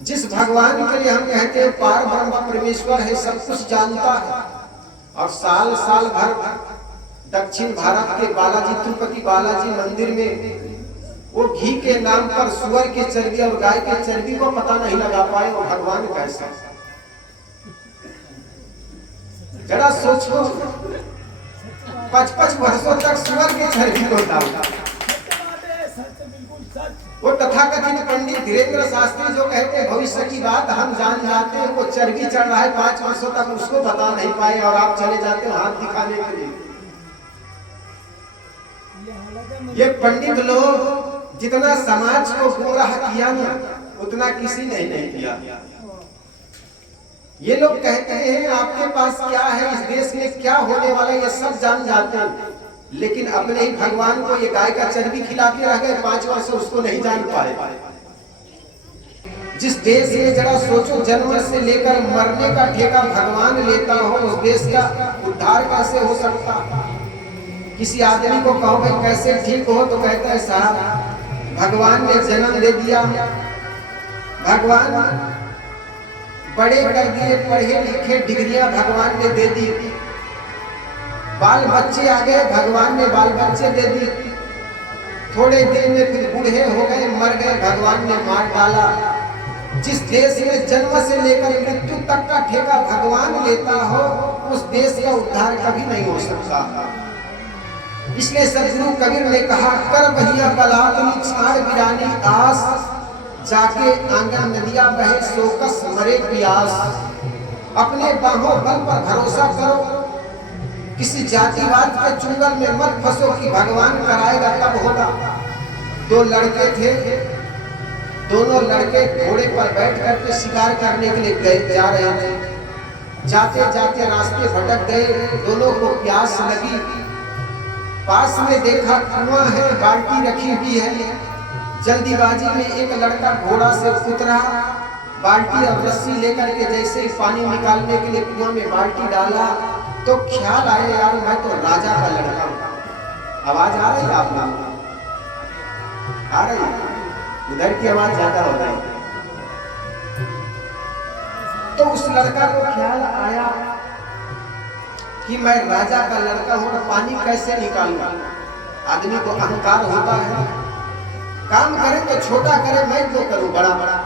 जिस भगवान के लिए हम कहते हैं पार ब्रह्म परमेश्वर है, सब कुछ जानता है, और साल साल भर दक्षिण भारत के बालाजी तिरुपति बालाजी मंदिर में वो घी के नाम पर सुअर के चर्बी और गाय के चर्बी को पता नहीं लगा पाए, वो भगवान कैसा। जरा सोचो, 55 वर्षों तक सुअर के चर्बी को डाला। वो तथाकथित पंडित धीरेन्द्र शास्त्री जो कहते हैं भविष्य की बात हम जान जाते हैं, वो चर्बी चढ़ रहा है 5 वर्षों तक, उसको बता नहीं पाए और आप चले जाते हो हाथ दिखाने के लिए। ये पंडित लोग जितना समाज को गुमराह किया ना, उतना किसी ने नहीं किया। ये लोग कहते हैं आपके पास क्या है, इस देश में क्या होने वाला है, ये सब जान जाते हैं, लेकिन अपने ही भगवान को ये गाय का चर्बी खिला के रह गए 5 वर्ष, उसको नहीं जान पाए। जिस देश में जरा सोचो जन्म से लेकर मरने का ठेका भगवान लेता हो, उस देश का उद्धार कैसे हो सकता। किसी आदमी को कहो भाई कैसे ठीक हो, तो कहता है साहब भगवान ने जन्म दे दिया, भगवान बड़े कर दिए, पढ़े लिखे डिग्रियां भगवान ने दे दी, बाल बच्चे आ गए, भगवान ने बाल बच्चे दे दी, थोड़े दिन में फिर बूढ़े हो गए, मर गए, भगवान ने मार डाला। जिस देश में जन्म से लेकर मृत्यु तक का ठेका भगवान लेता हो, उस देश का उद्धार कभी नहीं हो सकता। इसलिए सदगुरु कबीर ने कहा, कर भैया बलावली छाड़ बिरानी आस, जाके आंगन नदिया बहे सोकस मरे प्यास। अपने बाहों बल पर भरोसा करो, किसी जातिवाद के चुंगल में मत फंसो कि भगवान कराएगा तब होगा। 2 लड़के थे, दोनों लड़के घोड़े पर बैठ करके शिकार करने के लिए जा रहे थे। जाते जाते रास्ते भटक गए, दोनों को प्यास लगी, पास में देखा कुआं है, बाल्टी रखी हुई है। जल्दीबाजी में एक लड़का घोड़ा से उतरा, बाल्टी और रस्सी लेकर के जैसे ही पानी निकालने के लिए कुआं में बाल्टी डाला, तो ख्याल आया यार मैं तो राजा का लड़का हूं। आवाज आ रही है आप लोग? आ रही है? उधर की आवाज ज्यादा हो रही है। तो उस लड़का को ख्याल आया कि मैं राजा का लड़का हूं, पानी कैसे निकालूंगा। आदमी को अहंकार होता है, काम करे तो छोटा करे, मैं क्यों करूं बड़ा बड़ा।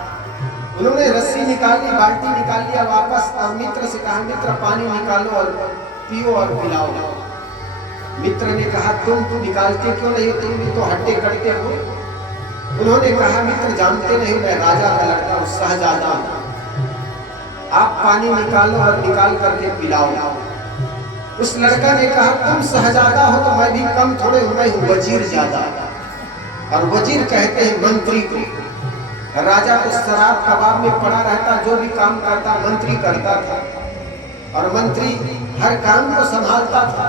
उन्होंने रस्सी निकाली, बाल्टी निकाल लिया वापस, और मित्र से कहा मित्र पानी निकालो और पियो और पिलाओ। मित्र ने कहा तुम निकालते क्यों नहीं, तुम भी तो हट्टे कट्टे हो। उन्होंने कहा मित्र जानते नहीं मैं राजा का लड़का हूं, शहजादा हूं, आप पानी निकालो और निकाल करके पिलाओ। उस लड़का ने कहा तुम शहजादा हो तो मैं भी कम थोड़े हूं, मैं हूं वजीर ज्यादा। और वजीर कहते हैं मंत्री को। राजा तो शराब कबाब में पड़ा रहता, जो भी काम करता मंत्री करता था, और मंत्री हर काम को संभालता था।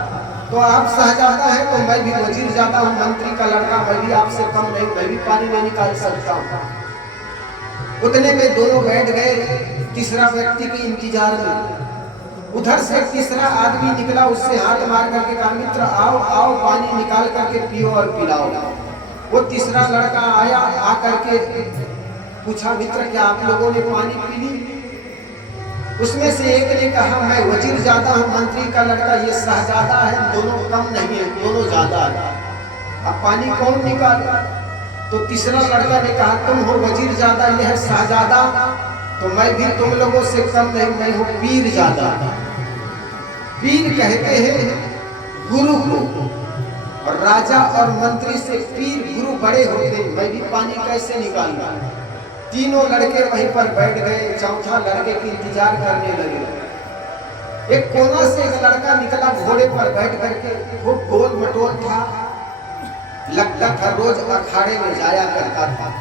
तो आप शहजादा है तो मैं भी वजीर ज्यादा हूँ, मंत्री का लड़का, मैं भी आपसे कम नहीं, मैं भी पानी नहीं निकाल सकता हूँ। उतने में दोनों बैठ गए तीसरा व्यक्ति के इंतजार में। उधर से तीसरा आदमी निकला, उससे हाथ मार करके कहा मित्र आओ आओ पानी निकाल करके पियो और पिलाओ। वो तीसरा लड़का आया, आकर के पूछा मित्र क्या आप लोगों ने पानी पी ली। उसमें से एक ने कहा मैं वजीर ज्यादा हूँ, मंत्री का लड़का ये शहजादा है, दोनों कम नहीं है, दोनों ज्यादा है, अब पानी कौन निकाले। तो तीसरा लड़का ने कहा तुम हो वजीर ज्यादा, यह है शहजादा, तो मैं भी तुम लोगों से कम नहीं, मैं हूँ पीर ज्यादा। पीर कहते हैं गुरु को, और राजा और मंत्री से पीर गुरु बड़े होते, मैं भी पानी कैसे निकालूंगा। तीनों लड़के वहीं पर बैठ गए, चौथा लड़के की इंतजार करने लगे। एक कोना से एक लड़का निकला घोड़े पर बैठ करके, वो गोल मटोल था, लगता था रोज अखाड़े में जाया करता था।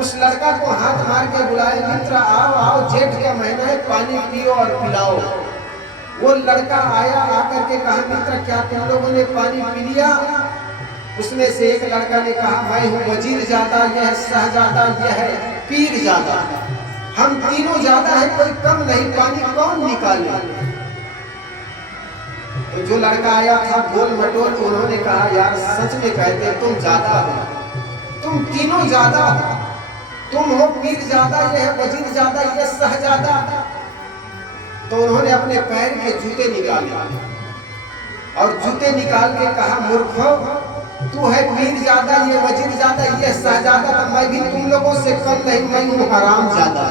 उस लड़का को हाथ मार के बुलाया मित्र आओ आओ, जेठ का महीना है, पानी पियो और पिलाओ। वो लड़का आया, आकर के कहा मित्र क्या तुम लोगों ने पानी पी लिया। उसमें से एक लड़का ने कहा मैं हूँ वजीर ज्यादा, यह है शहजादा, यह है पीर ज्यादा, हम तीनों ज्यादा है, कोई कम नहीं, पानी कौन निकाले। तो जो लड़का आया था गोल मटोल, उन्होंने कहा यार सच में कहते तुम ज्यादा हो, तुम तीनों ज्यादा हो, तुम हो पीरजादा, ये है वजीरजादा, ये शहजादा। तो उन्होंने अपने पैर के जूते निकाले और जूते निकाल के कहा, मूर्खो, तू है पीरजादा, ये वजीरजादा, ये शहजादा, तो मैं भी तुम लोगों से कम नहीं, मैं हूं हरामजादा।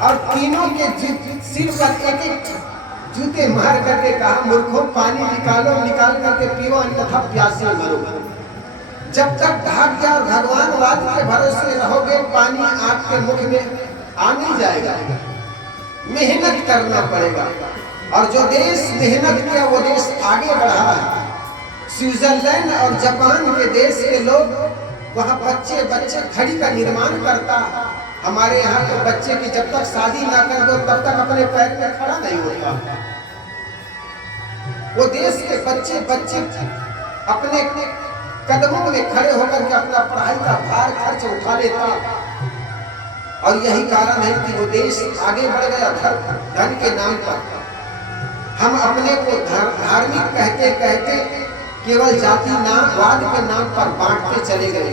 और तीनों के सिर पर एक एक जूते मार करके कहा, मूर्खों, पानी निकालो, निकाल करके पियो, अन्यथा प्यासे मरो। जब तक भाग्य और भगवानवाद के भरोसे रहोगे, पानी आपके मुख में आ नहीं जाएगा। मेहनत करना पड़ेगा। और जो देश मेहनत किया वो देश आगे बढ़ा है। स्विट्जरलैंड और जापान के देश के लोग, वहाँ बच्चे खड़ी का निर्माण करता। हमारे यहाँ तो बच्चे की जब तक शादी ना कर दो तब तक अपने पैर में खड़ा नहीं होता। वो देश के बच्चे अपने कदमों में खड़े होकर के अपना पढ़ाई का भार खर्च उठा लेता। और यही कारण है कि वो देश आगे बढ़ गया धन के नाम पर। हम अपने को धार्मिक कहते कहते केवल जाति नामवाद के नाम पर बांटते चले गए।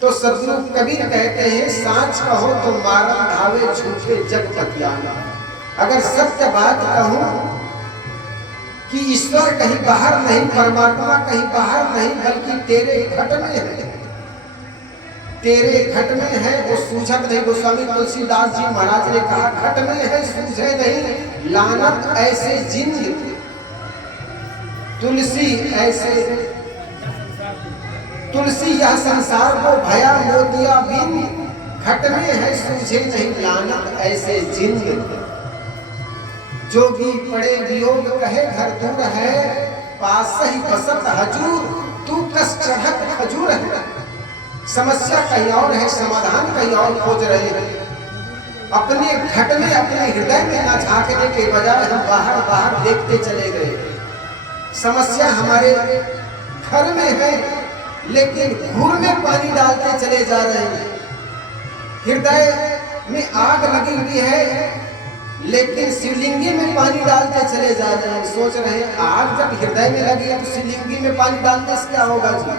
तो सदगुरु कबीर कहते हैं, सांच कहो तो मारा धावे झूठे जग पतियाना। अगर सत्य बात कहूं कि ईश्वर कहीं बाहर नहीं, परमात्मा कहीं बाहर नहीं, बल्कि तेरे घट में है, तेरे घट में है, वो सूझत नहीं। गोस्वामी तुलसीदास जी महाराज ने कहा, घट में है सूझे नहीं, लानत ऐसे जिंद तुलसी ऐसे तुलसी यह संसार को भया मोतिया बिन, घट में है सूझे नहीं, लानत ऐसे जिंद। जोगी पड़े वियोग कहे घर दूर है, पास ही बसत हजूर, तू कस चढ़त खजूर है। समस्या कहीं और है, समाधान कहीं और खोज रहे हैं। अपने घट में, अपने हृदय में न झांकने के बजाय हम बाहर बाहर देखते चले गए। समस्या हमारे घर में है, लेकिन घूर में पानी डालते चले जा रहे हैं। हृदय में आग लगी हुई है, लेकिन शिवलिंगी में पानी डालते चले जा रहे हैं। सोच रहे हैं आग जब हृदय में लगी है तो शिवलिंगी में पानी डालने से क्या होगा जी?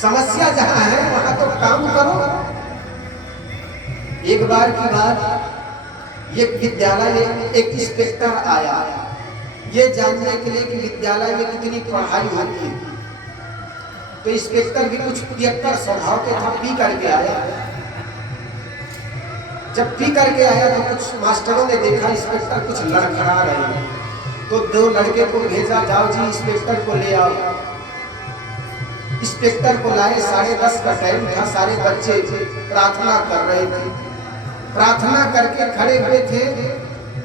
समस्या जहां है वहां तो काम करो। एक बार की बात, एक विद्यालय में एक इंस्पेक्टर आया ये जानने के लिए कि विद्यालय में कितनी पढ़ाई होती है। तो इंस्पेक्टर भी कुछ पियक्कर स्वभाव के था, पी करके आया। जब पी करके आया तो कुछ मास्टरों ने देखा इंस्पेक्टर कुछ लड़खड़ा रहे हैं, तो 2 लड़के को भेजा, जाओ जी इंस्पेक्टर को ले आओ। इंस्पेक्टर को लाए, 10:30 का टाइम था, सारे बच्चे प्रार्थना कर रहे थे। प्रार्थना करके खड़े हुए थे।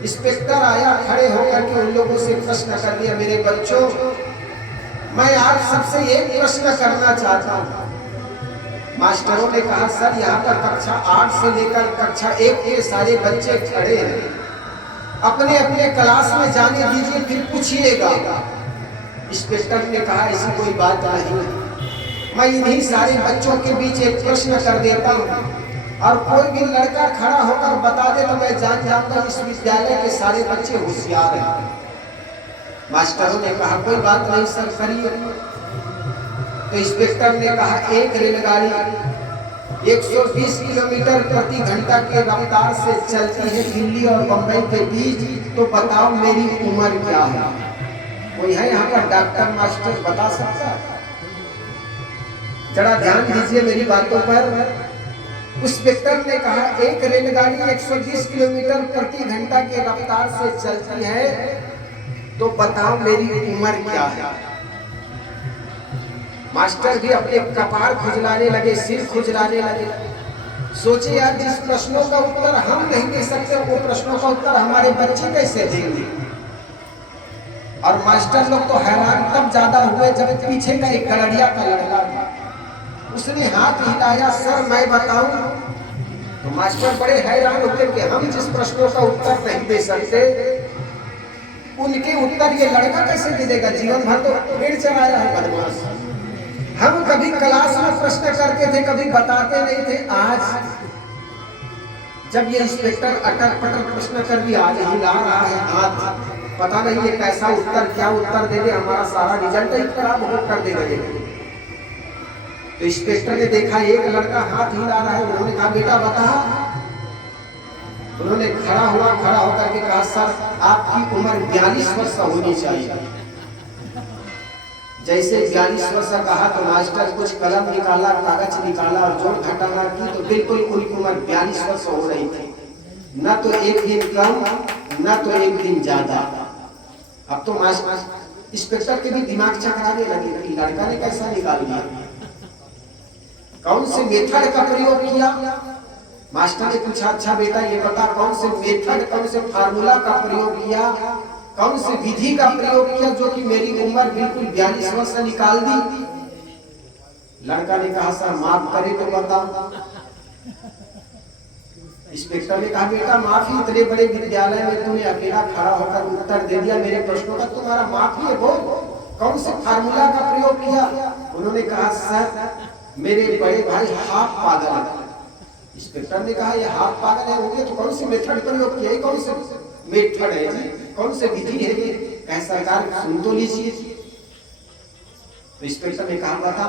इंस्पेक्टर आया, खड़े होकर के उन लोगों से प्रश्न कर दिया, मेरे बच्चों, मैं आप सबसे एक प्रश्न करना चाहता हूँ। मास्टरों ने कहा, सर यहाँ पर कक्षा 8 से लेकर कक्षा 1 के सारे बच्चे खड़े हैं, अपने अपने क्लास में जाने दीजिए, फिर पूछिएगा। इंस्पेक्टर ने कहा, ऐसी कोई बात नहीं, मैं इन्हीं सारे बच्चों के बीच एक प्रश्न कर देता हूँ, और कोई भी लड़का खड़ा होकर बता दे तो मैं जान जाऊंगा इस विद्यालय के सारे बच्चे होशियार हैं। मास्टरों ने कहा, कोई बात नहीं सर, करिए। तो इंस्पेक्टर ने कहा, एक रेलगाड़ी 120 किलोमीटर प्रति घंटा के रफ्तार से चलती है दिल्ली और बंबई के बीच, तो बताओ मेरी उम्र क्या है? कोई है यहाँ पर डॉक्टर मास्टर बता सकता है? जरा ध्यान दीजिए मेरी बातों पर। इंस्पेक्टर ने कहा, एक रेलगाड़ी 120 किलोमीटर प्रति घंटा के रफ्तार से चलती है, तो बताओ मेरी उम्र क्या है? मास्टर भी अपने कपार खुजलाने लगे, सिर खुजलाने लगे। सोचे यार, जिस प्रश्नों का उत्तर हम नहीं दे सकते वो प्रश्नों का उत्तर हमारे बच्चे कैसे देंगे? और मास्टर लोग तो हैरान तब ज्यादा हुए जब पीछे का एक गड़रिया का लड़का था, उसने हाथ हिलाया, सर मैं बताऊं? तो मास्टर बड़े हैरान होते कि हम जिस प्रश्नों का उत्तर नहीं दे सकते उनके उत्तर ये लड़का कैसे दे देगा? जीवन भर तो पेड़ चलाया है बदमाश। हम कभी क्लास में प्रश्न करते थे, कभी बताते नहीं थे। आज जब ये इंस्पेक्टर अटक पटक प्रश्न कर दिया, आज हिला रहा है हाथ, पता नहीं ये कैसा उत्तर, क्या उत्तर दे दे, हमारा सारा रिजल्ट ही खराब हो कर दे रहे। तो इंस्पेक्टर ने देखा एक लड़का हाथ हिला रहा है। उन्होंने कहा बेटा बता। उन्होंने खड़ा होकर के कहा सर आपकी उम्र 42 वर्ष होनी चाहिए। जैसे 42 वर्ष कहा तो मास्टर कुछ कलम निकाला, कागज निकाला और जोड़ घटाना की तो बिल्कुल उनकी उम्र 42 वर्ष हो रही थी। न तो एक दिन कम न तो एक दिन ज्यादा। अब तो इंस्पेक्टर के भी दिमाग चकराने लगे कि लड़का ने कैसा निकाल दिया, कौन से मेथड का प्रयोग किया। मास्टर ने पूछा अच्छा बेटा ये बता कौन से मेथड, कौन से फार्मूला का प्रयोग किया, कौन से विधि का प्रयोग किया जो कि मेरी उम्र बिल्कुल 42 वर्ष से निकाल दी। लड़का ने कहा सर माफ करे तो बताओ। इंस्पेक्टर ने कहा बेटा माफी, इतने बड़े विद्यालय में तुमने अकेला खड़ा होकर उत्तर दे दिया मेरे प्रश्नों का, तुम्हारा माफी है। बोल कौन से फार्मूला का प्रयोग किया। उन्होंने कहा सर मेरे बड़े भाई हाफ पागल है। इंस्पेक्टर ने कहा ये हाफ पागल है होंगे तो कौन सी मेथड प्रयोग किया, कौन से मेथड है जी, कौन से विधि है ये, कह सरकार सुन तो लीजिए। तो इंस्पेक्टर ने कहा बता।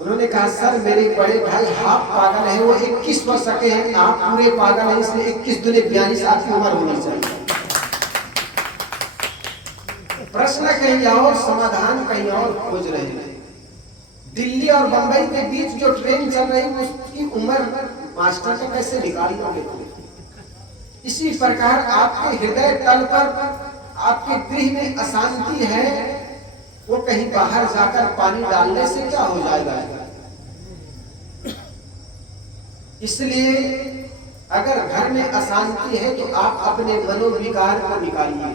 उन्होंने कहा सर मेरे बड़े भाई हाफ पागल है, वो 21 वर्ष के हैं, आप पूरे पागल हैं, इसलिए 21 दूनी 42 आपकी उम्र होनी चाहिए। प्रश्न कहीं और समाधान कहीं और खोज रहे हैं। दिल्ली और बंबई के बीच जो ट्रेन चल रही है उसकी उम्र मास्टर को कैसे निकालोगे। इसी प्रकार आपके हृदय तल पर आपके गृह में अशांति है, वो कहीं बाहर जाकर पानी डालने से क्या हो जाएगा। इसलिए अगर घर में अशांति है तो आप अपने मनोविकार को निकालिए।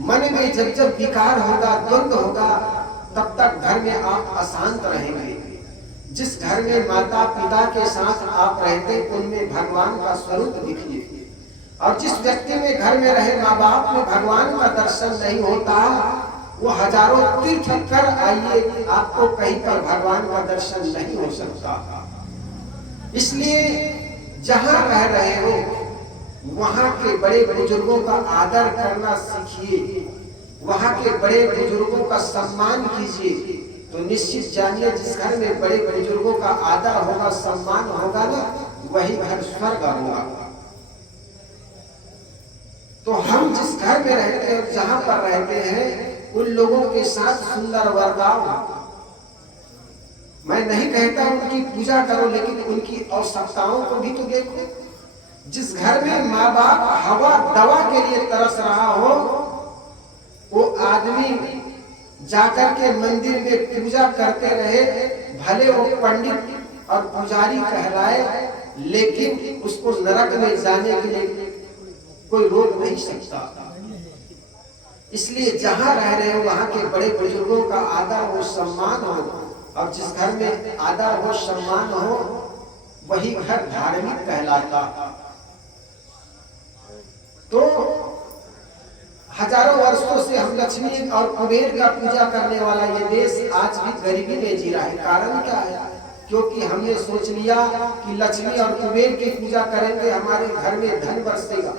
मन में जब जब विकार होगा, द्वंद्व होगा, तब तक घर में आप अशांत रहेंगे। जिस घर में माता पिता के साथ आप रहते उनमें भगवान का स्वरूप दिखिए, और जिस व्यक्ति में घर में रहे माँ बाप में भगवान का दर्शन नहीं होता, वो हजारों तीर्थ कर आइए आपको कहीं पर भगवान का दर्शन नहीं हो सकता। इसलिए जहां रह रहे हो वहां के बड़े बुजुर्गों का आदर करना सीखिए, वहां के बड़े बुजुर्गों का सम्मान कीजिए। तो निश्चित जानिए जिस घर में बड़े बुजुर्गों का आदर होगा, सम्मान होगा ना, वही घर स्वर्ग होगा। तो हम जिस घर में रहते हैं और जहां पर रहते हैं उन लोगों के साथ सुंदर बर्ताव। मैं नहीं कहता उनकी पूजा करो, लेकिन उनकी आवश्यकताओं को भी तो देखो। जिस घर में माँ बाप हवा दवा के लिए तरस रहा हो, वो आदमी जाकर के मंदिर में पूजा करते रहे, भले वो पंडित और पुजारी कहलाए, लेकिन उसको नरक में जाने के लिए कोई रोक नहीं सकता। इसलिए जहां रह रहे हो वहां के बड़े बुजुर्गों का आदर हो, सम्मान हो, और जिस घर में आदर हो, सम्मान हो, वही घर धार्मिक कहलाता। तो हजारों वर्षों से हम लक्ष्मी और कुबेर का पूजा करने वाला ये देश आज भी गरीबी में जी रहा है। कारण क्या है? क्योंकि हमने सोच लिया कि लक्ष्मी और कुबेर की पूजा करेंगे हमारे घर में धन बरसेगा।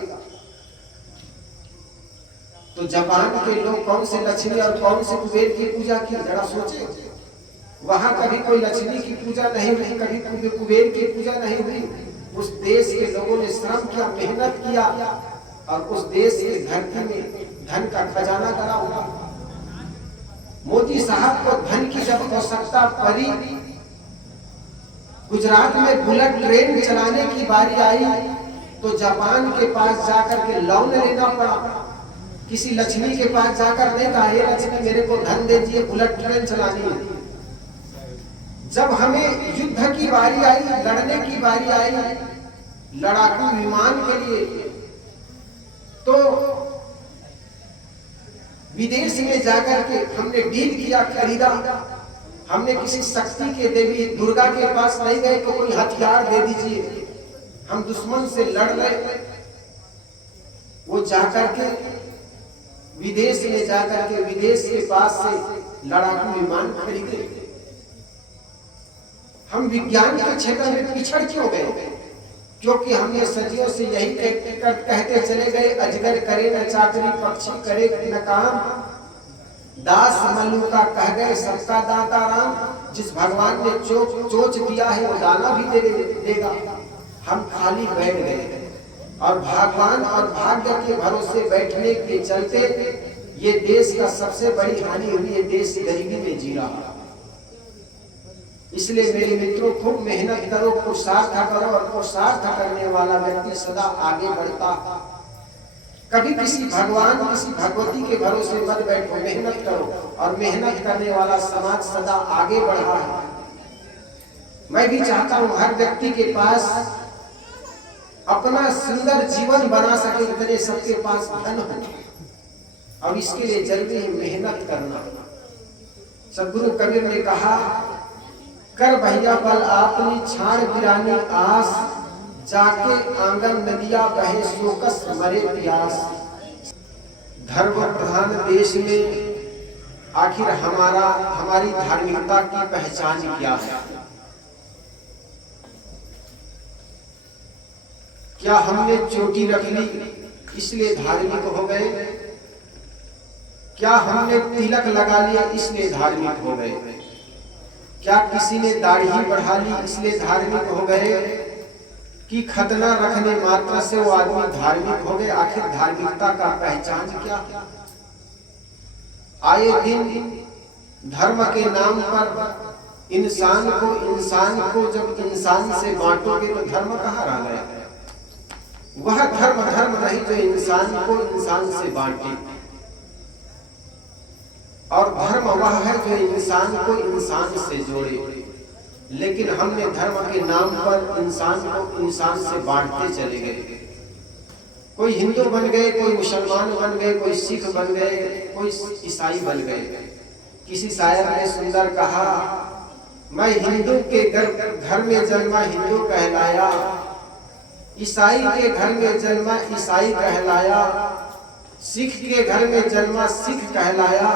तो जापान के लोग कौन से लक्ष्मी और कौन से कुबेर की पूजा की, जरा सोचे। वहां कभी कोई लक्ष्मी की पूजा नहीं हुई, कभी कुबेर की पूजा नहीं हुई। उस देश के लोगों ने श्रम किया, मेहनत किया, और उस देश की धरती में धन का खजाना गड़ा हुआ। मोदी साहब को धन की जब आवश्यकता पड़ी, गुजरात में बुलेट ट्रेन चलाने की बारी आई, तो जापान के पास जाकर के लोन लेना पड़ा। किसी लक्ष्मी के पास जाकर नहीं कहा हे लक्ष्मी मेरे को धन दे दीजिए, बुलेट ट्रेन चलानी है। जब हमें युद्ध की बारी आई, लड़ने की बारी आई लड़ाकू विमान के लिए, तो विदेश में जाकर के हमने डील किया, खरीदा। हमने किसी शक्ति के देवी दुर्गा के पास नहीं गए कि कोई हथियार दे दीजिए, हम दुश्मन से लड़ रहे। वो जाकर के विदेश में जाकर के विदेश के पास से लड़ाकू विमान खरीदे। हम विज्ञान के क्षेत्र में पिछड़ क्यों गए? क्योंकि हमने सदियों से यही कहते चले गए, अजगर करे न चाकरी, पक्षी करे न काम। दास मल्लुका कह गए सबका दाता राम, जिस भगवान ने चोच दिया है वो दाना भी देगा। हम खाली बैठ गए और भगवान और भाग्य के भरोसे बैठने के चलते ये देश का सबसे बड़ी हानि हुई। ये देश गरीबी में जी रहा। इसलिए मेरे मित्रों खूब मेहनत करो, पुरुषार्थ करो, और पुरुषार्थ करने वाला व्यक्ति सदा आगे बढ़ता। कभी किसी भगवान किसी भगवती के भरोसे मत बैठो, मेहनत करो, और मेहनत करने वाला समाज सदा आगे बढ़ा है। मैं भी चाहता हूं हर व्यक्ति के पास अपना सुंदर जीवन बना सके, इतने सबके पास धन हो, और इसके लिए जरूरी है मेहनत करना। सदगुरु कबीर ने कहा, कर भैया बल आपनी छाड़ बिरानी आस, जाके आंगन नदिया बहे सोकस मरे प्यास। धर्म प्रधान देश में आखिर हमारी धार्मिकता की पहचान क्या है? क्या हमने चोटी रख ली इसलिए धार्मिक हो गए? क्या हमने तिलक लगा लिया इसलिए धार्मिक हो गए? क्या किसी ने दाढ़ी बढ़ा ली इसलिए धार्मिक हो गए? कि खतना रखने मात्र से वो आदमी धार्मिक हो गए? आखिर धार्मिकता का पहचान क्या? आए दिन धर्म के नाम पर इंसान को जब इंसान से बांटोगे तो धर्म कहाँ रह गया? वह धर्म नहीं जो इंसान को इंसान से बांटे, और धर्म वह है जो इंसान को इंसान से जोड़े। लेकिन हमने धर्म के नाम पर इंसान को इंसान से बांटते चले गए। कोई हिंदू बन गए, कोई मुसलमान बन गए, कोई सिख बन गए, कोई ईसाई बन गए। किसी शायर ने सुंदर कहा, मैं हिंदू के घर में जन्मा हिंदू कहलाया, ईसाई के घर में जन्मा ईसाई कहलाया, सिख के घर में जन्मा सिख कहलाया,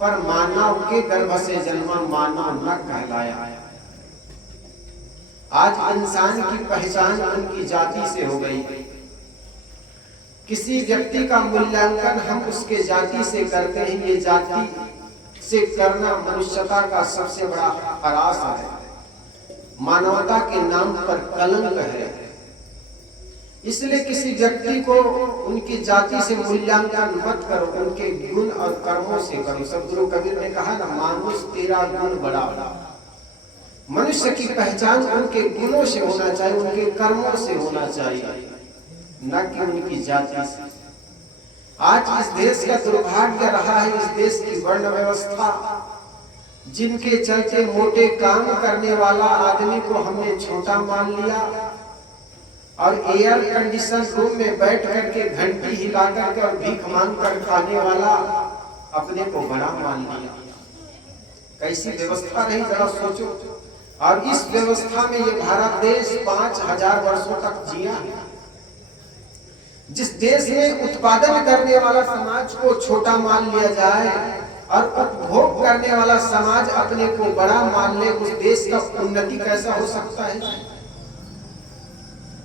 पर मानव के गर्भ से जन्मा मानव न कहलाया। आज इंसान की पहचान उनकी जाति से हो गई। किसी व्यक्ति का मूल्यांकन हम उसके जाति से करते हैं। ये जाति से करना मनुष्यता का सबसे बड़ा परास है, मानवता के नाम पर कलंक है। इसलिए किसी व्यक्ति को उनकी जाति से मूल्यांकन मत करो, उनके गुण और कर्मों से करो। सदगुरु कबीर ने कहा ना, मानुष तेरा गुण बड़ा। मनुष्य की पहचान उनके गुणों से होना चाहिए, उनके कर्मों से होना चाहिए, न कि उनकी जाति से। आज इस देश का दुर्भाग्य रहा है, इस देश की वर्ण व्यवस्था, जिनके चलते मोटे काम करने वाला आदमी को हमने छोटा मान लिया, और एयर कंडीशन रूम में बैठ करके घंटी हिला करके और भीख मांग कर खाने वाला अपने को बड़ा मान लिया। कैसी व्यवस्था रही जरा सोचो। और इस व्यवस्था में ये भारत देश 5000 वर्षों तक जिया। जिस देश में उत्पादन करने वाला समाज को छोटा मान लिया जाए और उपभोग करने वाला समाज अपने को बड़ा मान ले, उस देश का उन्नति कैसा हो सकता है?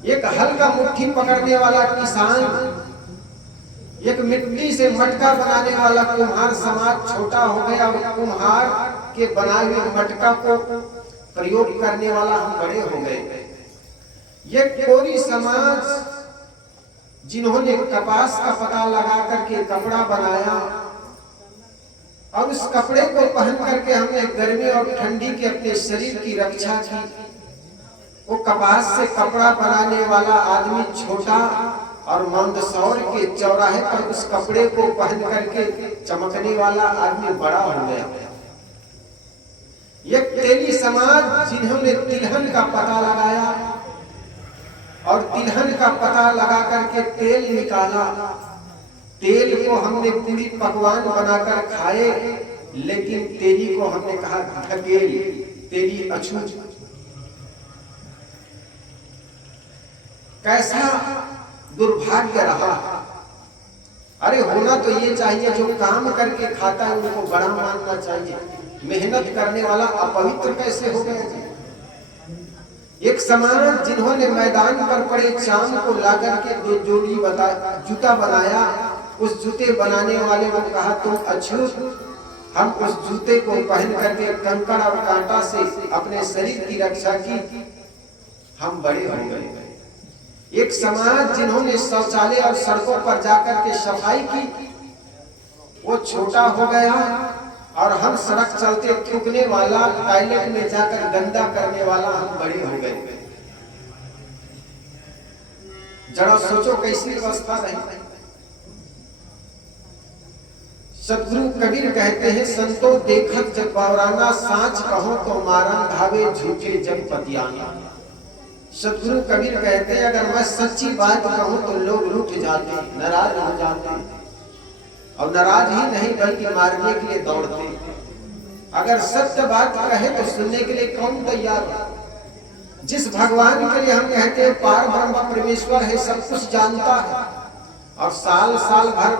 एक हल का मुट्ठी पकड़ने वाला किसान, एक मिट्टी से मटका बनाने वाला कुम्हार समाज छोटा हो गया, और कुम्हार के बनाए हुए मटका को प्रयोग करने वाला हम बड़े हो गए। ये कोरी समाज, जिन्होंने कपास का पता लगा करके कपड़ा बनाया, और उस कपड़े को पहन करके हमने गर्मी और ठंडी के अपने शरीर की रक्षा की, वो कपास से कपड़ा बनाने वाला आदमी छोटा, और मंदसौर के चौराहे पर उस कपड़े को पहन करके चमकने वाला आदमी बड़ा हो गया। ये तेली समाज, जिन्होंने तिलहन का पता लगाया और तिलहन का पता लगा करके तेल निकाला, तेल को हमने पूरी पकवान बनाकर खाए, लेकिन तेली को हमने कहा धकेल, तेली अछूत। कैसा दुर्भाग्य रहा। अरे होना तो ये चाहिए, जो काम करके खाता है उनको बड़ा मानना चाहिए। मेहनत करने वाला अपवित्र कैसे हो गया? एक समाज, जिन्होंने मैदान पर पड़े चांद को लाकर के दो जोड़ी जूता बनाया, उस जूते बनाने वाले को कहा तुम अछूत, हम उस जूते को पहन करके कंकड़ और कांटा से अपने शरीर की रक्षा की, हम बड़े हो गए। एक समाज जिन्होंने शौचालय और सड़कों पर जाकर के सफाई की, वो छोटा हो गया और हम सड़क चलते थूकने वाला, टॉयलेट में जाकर गंदा करने वाला हम बड़े हो गए। जरा सोचो कैसी व्यवस्था रही। सदगुरु कबीर कहते हैं, संतो देखत जब बावराना, सांच कहो तो मारन धावे झूठे जब पतियाना। सदगुरु कबीर कहते हैं, अगर मैं सच्ची बात कहूं तो लोग रूठ जाते, नाराज हो जाते, और नाराज ही नहीं बल्कि मारने के लिए दौड़ते। अगर सत्य बात कहे तो सुनने के लिए कौन तैयार है? जिस भगवान के लिए हम कहते हैं पार ब्रह्म परमेश्वर है, सब कुछ जानता है, और साल साल भर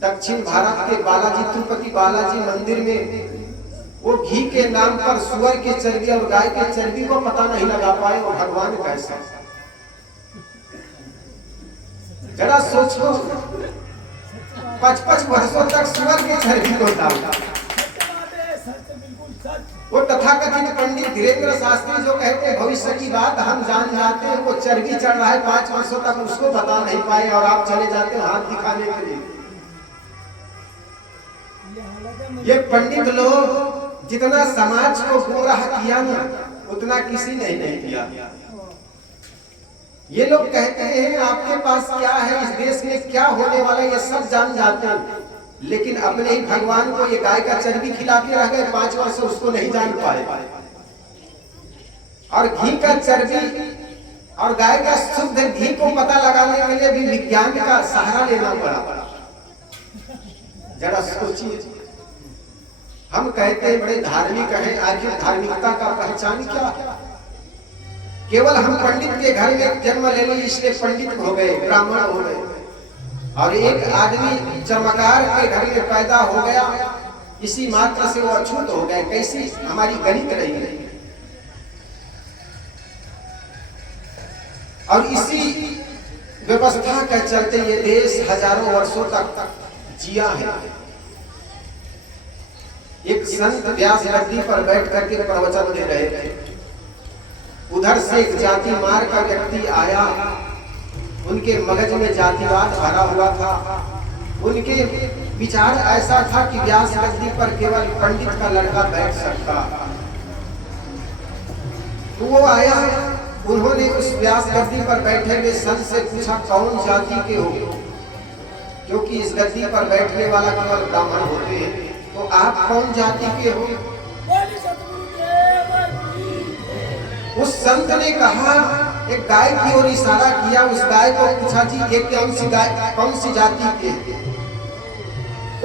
दक्षिण भारत के बालाजी, तिरुपति बालाजी मंदिर में वो घी के नाम पर सुअर की चर्बी और गाय की चर्बी को पता नहीं लगा पाए, वो भगवान कैसा? जरा सोचो, 55 वर्षों तक सुअर की चर्बी को डाला। वो तथाकथित पंडित धीरेन्द्र शास्त्री जो कहते हैं भविष्य की बात हम जान जाते हैं, वो चर्बी चढ़ रहा है 5 वर्षों तक, उसको बता नहीं पाए, और आप चले जाते हो हाथ दिखाने के लिए। ये पंडित लोग जितना समाज को गुमराह किया ना, उतना किसी ने नहीं किया। ये लोग कहते हैं आपके पास क्या है, इस देश में क्या होने वाला है, ये सब जान जाते हैं, लेकिन अपने ही भगवान को ये गाय का चर्बी खिला के रह गए 5 वर्ष, उसको नहीं जान पाए। और घी का चर्बी और गाय का शुद्ध घी को पता लगाने के लिए भी विज्ञान का सहारा लेना पड़ा। जरा सोचिए, हम कहते हैं बड़े धार्मिक हैं, आखिर धार्मिकता का पहचान क्या? केवल हम पंडित के घर में जन्म ले लिए इसलिए पंडित हो गए, ब्राह्मण हो गए, और एक आदमी चमकार के घर में पैदा हो गया, इसी मात्र से वो अछूत हो गए। कैसी हमारी गणित रही है। और इसी व्यवस्था के चलते ये देश हजारों वर्षों तक जिया है। एक संत व्यास गद्दी पर बैठ करके प्रवचन दे रहे थे, उधर से एक जाति मार का व्यक्ति आया, उनके मगज में जातिवाद भरा हुआ था। उनके विचार ऐसा था कि व्यास गद्दी पर केवल पंडित का लड़का बैठ सकता। तो वो आया, उन्होंने उस व्यास गद्दी पर बैठे हुए संत से पूछा, कौन जाति के हो? क्योंकि इस गद्दी पर बैठने वाला केवल ब्राह्मण होते हैं, तो आप कौन जाति के हो? उस संत ने कहा, एक गाय की ओर इशारा किया, उस गाय को पूछा, जी ये कौन सी जाति के?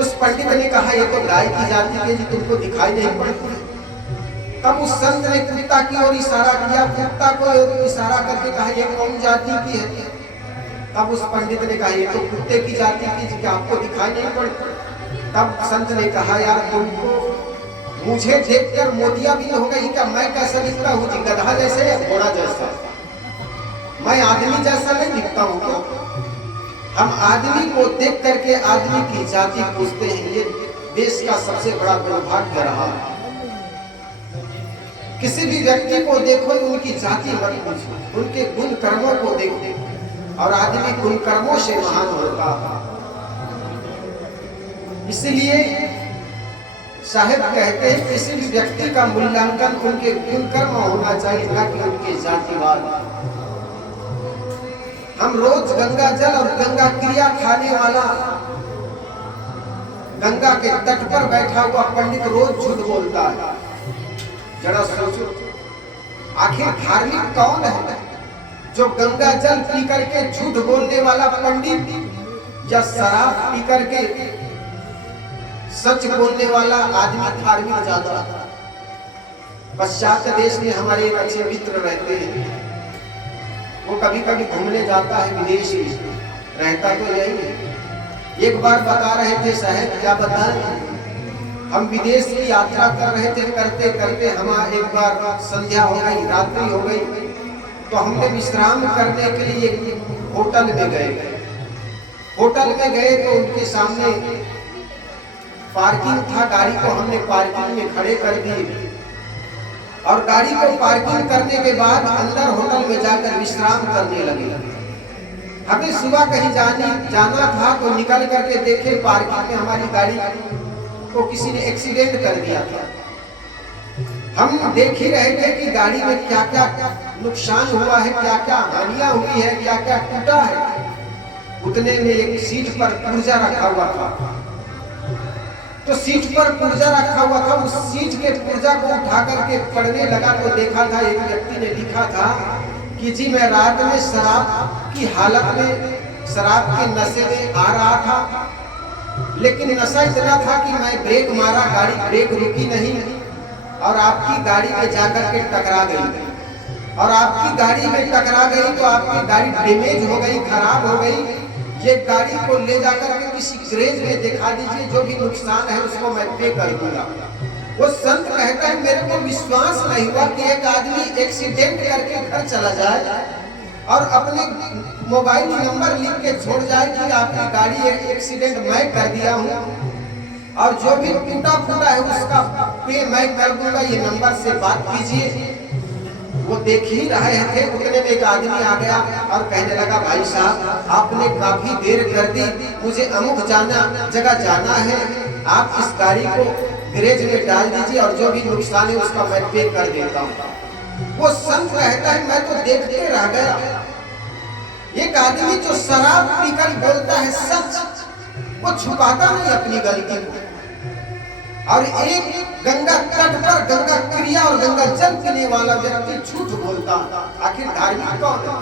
उस पंडित ने कहा, ये तो गाय की जाति के, जी तुमको दिखाई नहीं पड़ती। तब उस संत ने कुत्ता की ओर इशारा किया, कुत्ता को इशारा करके कहा, ये कौन जाति की है? तब उस पंडित ने कहा, ये तो कुत्ते की जाति की, जी आपको दिखाई नहीं पड़ती। तब संत ने कहा, यार तुमको मुझे देखकर मोतिया भी हो गई क्या? मैं कैसा दिखता हूँ जी? गधा जैसे या घोड़ा जैसा? मैं आदमी जैसा नहीं दिखता हूँ क्या? हम आदमी को देख करके आदमी की जाति पूछते हैं। ये देश का सबसे बड़ा दुर्भाग्य रहा। किसी भी व्यक्ति को देखो, उनकी जाति मत पूछो, उनके गुण कर्मों को देखो, और आदमी गुण कर्मों से महान होता। इसलिए साहिब कहते हैं, किसी भी व्यक्ति का मूल्यांकन उनके गुण कर्म होना चाहिए, न कि उनके जातिवाद। हम रोज गंगा जल और गंगा क्रिया खाने वाला, गंगा के तट पर बैठा हुआ पंडित रोज झूठ बोलता है। जरा सोचो, आखिर धार्मिक कौन है? जो गंगा जल पी करके झूठ बोलने वाला पंडित, या शराब पी करके सच बोलने वाला आदमी धार्मिक ज्यादा? पश्चात देश में हमारे एक अच्छे मित्र रहते हैं, वो कभी कभी घूमने जाता है विदेश में, रहता तो यही है। एक बार बता रहे थे, साहब क्या बताएं, हम विदेश की यात्रा कर रहे थे, करते करते हमारा एक बार संध्या हो गई, रात्रि हो गई, तो हमने विश्राम करने के लिए होटल में गए। होटल में गए तो उनके सामने पार्किंग था, गाड़ी को हमने पार्किंग में खड़े कर दिए और गाड़ी को पार्किंग करने के बाद अंदर होटल में जाकर विश्राम करने लगे। हमें सुबह कहीं जाना था तो निकल करके देखे पार्किंग में हमारी गाड़ी को किसी ने एक्सीडेंट कर दिया था। हम देख ही रहे थे कि गाड़ी में क्या क्या नुकसान हुआ है, क्या क्या हानियां हुई है, क्या क्या टूटा है। उतने में एक सीट पर पुर्जा रखा हुआ था, तो सीट पर पुर्जा रखा हुआ था, उस सीट के पुर्जा को उठा करके पढ़ने लगा तो देखा था एक व्यक्ति ने लिखा था कि जी मैं रात में शराब की हालत में, शराब के नशे में आ रहा था, लेकिन नशा इतना था कि मैं ब्रेक मारा, गाड़ी ब्रेक रुकी नहीं और आपकी गाड़ी में जाकर के टकरा गई। और आपकी गाड़ी में टकरा गई तो आपकी गाड़ी डैमेज हो गई, खराब हो गई। ये गाड़ी को ले जाकर के किसी गैरेज में दिखा दीजिए, जो भी नुकसान है उसको मैं पे कर दूंगा। वो संत कहता है मेरे को विश्वास नहीं हुआ कि एक आदमी एक्सीडेंट करके घर चला जाए और अपने मोबाइल नंबर लिख के छोड़ जाए कि आपकी गाड़ी एक्सीडेंट मैं कर दिया हूँ और जो भी टूटा फूटा है उसका पे मैं कर दूंगा, ये नंबर से बात कीजिए। वो देख ही रहे थे, उतने में एक आदमी आ गया और कहने लगा भाई साहब आपने काफी देर कर दी, मुझे अमुक जगह जाना है, आप इस गाड़ी को गैरेज में डाल दीजिए और जो भी नुकसान है उसका मैं पे कर देता हूँ। वो संत कहता है मैं तो देखते रह गया, एक आदमी जो शराब पीकर बोलता है सच, वो छुपाता नहीं अपनी गलती को, और एक गंगा तट पर गंगा क्रिया और गंगा जल पीने वाला व्यक्ति झूठ बोलता। आखिर धार्मिक कौन है?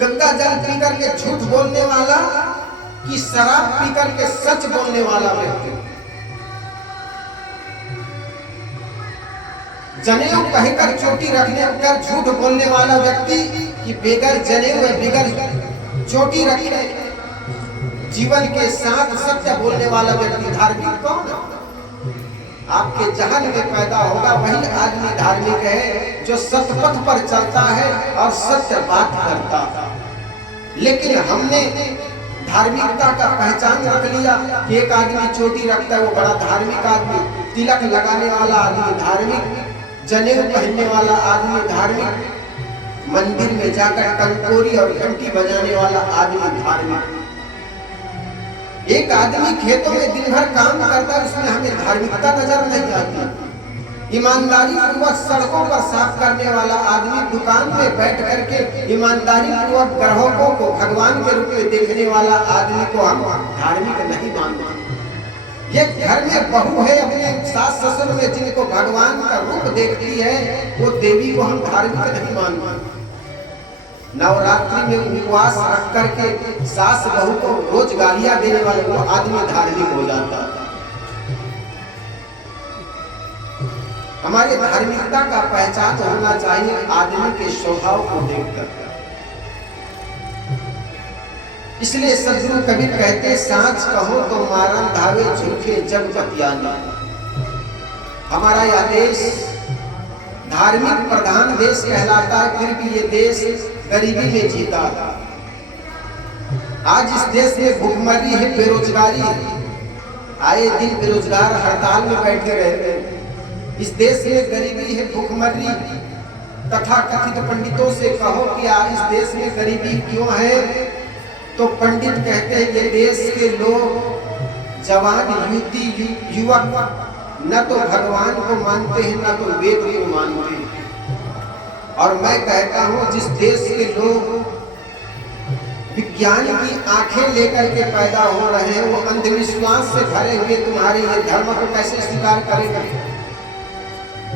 गंगा जल पी करके झूठ बोलने वाला कि शराब पी करके सच बोलने वाला व्यक्ति? जनेऊ कहकर चोटी रखने कर झूठ बोलने वाला व्यक्ति कि बेगर जनेऊ बेगर चोटी रखे जीवन के साथ सत्य बोलने वाला व्यक्ति धार्मिक कौन है? आपके जहन में पैदा होगा वही आदमी धार्मिक है जो सतपथ पर चलता है और सत्य बात करता है। लेकिन हमने धार्मिकता का पहचान रख लिया कि एक आदमी चोटी रखता है वो बड़ा धार्मिक आदमी, तिलक लगाने वाला आदमी धार्मिक, जनेऊ पहनने वाला आदमी धार्मिक, मंदिर में जाकर कंकोरी और घंटी बजाने वाला आदमी धार्मिक। एक आदमी खेतों में दिन भर काम करता है, उसमें हमें धार्मिकता नजर नहीं आती। ईमानदारी पूर्वक सड़कों पर साफ करने वाला आदमी, दुकान में बैठ करके ईमानदारी पूर्वक ग्राहकों को भगवान के रूप में देखने वाला आदमी को हम धार्मिक नहीं मानते। ये घर में बहू है अपने सास ससुर में जिनको भगवान का रूप देखती है, वो देवी को हम धार्मिक नहीं मानते। नवरात्रि में उपवास रख करके सास बहू को रोज गालियां देने वाले वो आदमी धार्मिक हो जाता है। हमारे धार्मिकता का पहचान होना चाहिए आदमी के स्वभाव को देखकर। इसलिए सदगुरु कबीर कहते सांच कहो तो मारन धावे झूठे जग बतियाना। हमारा यह देश धार्मिक प्रधान देश कहलाता है, फिर भी ये देश गरीबी में जीता। आज इस देश में भूखमरी है, बेरोजगारी है, आए दिन बेरोजगार हड़ताल में बैठे रहते हैं। इस देश में गरीबी है, भूखमरी। तथा कथित पंडितों से कहो कि इस देश में गरीबी क्यों है, तो पंडित कहते हैं ये देश के लोग जवान युवती युवक न तो भगवान को मानते हैं न तो वेद को मानते हैं। और मैं कहता हूँ जिस देश के लोग विज्ञान की आंखें लेकर के पैदा हो रहे हैं वो अंधविश्वास से भरे हुए तुम्हारे ये धर्म को कैसे स्वीकार करेंगे?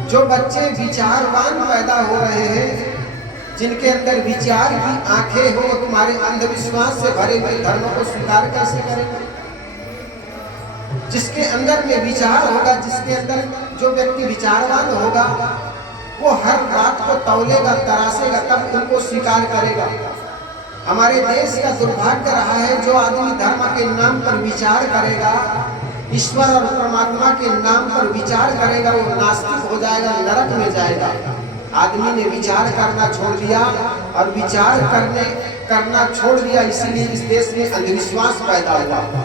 जो बच्चे विचारवान पैदा हो रहे हैं, जिनके अंदर विचार की आंखें हो, तुम्हारे अंधविश्वास से भरे हुए धर्म को स्वीकार कैसे करेंगे? जिसके अंदर में विचार होगा, जिसके अंदर जो व्यक्ति विचारवान होगा वो हर बात को तौलेगा, तरासेगा, तब उनको स्वीकार करेगा। हमारे देश का दुर्भाग्य रहा है जो आदमी धर्म के नाम पर विचार करेगा, ईश्वर और परमात्मा के नाम पर विचार करेगा, वो नास्तिक हो जाएगा, नरक में जाएगा। आदमी ने विचार करना छोड़ दिया और विचार करना छोड़ दिया, इसीलिए इस देश में अंधविश्वास पैदा हुआ।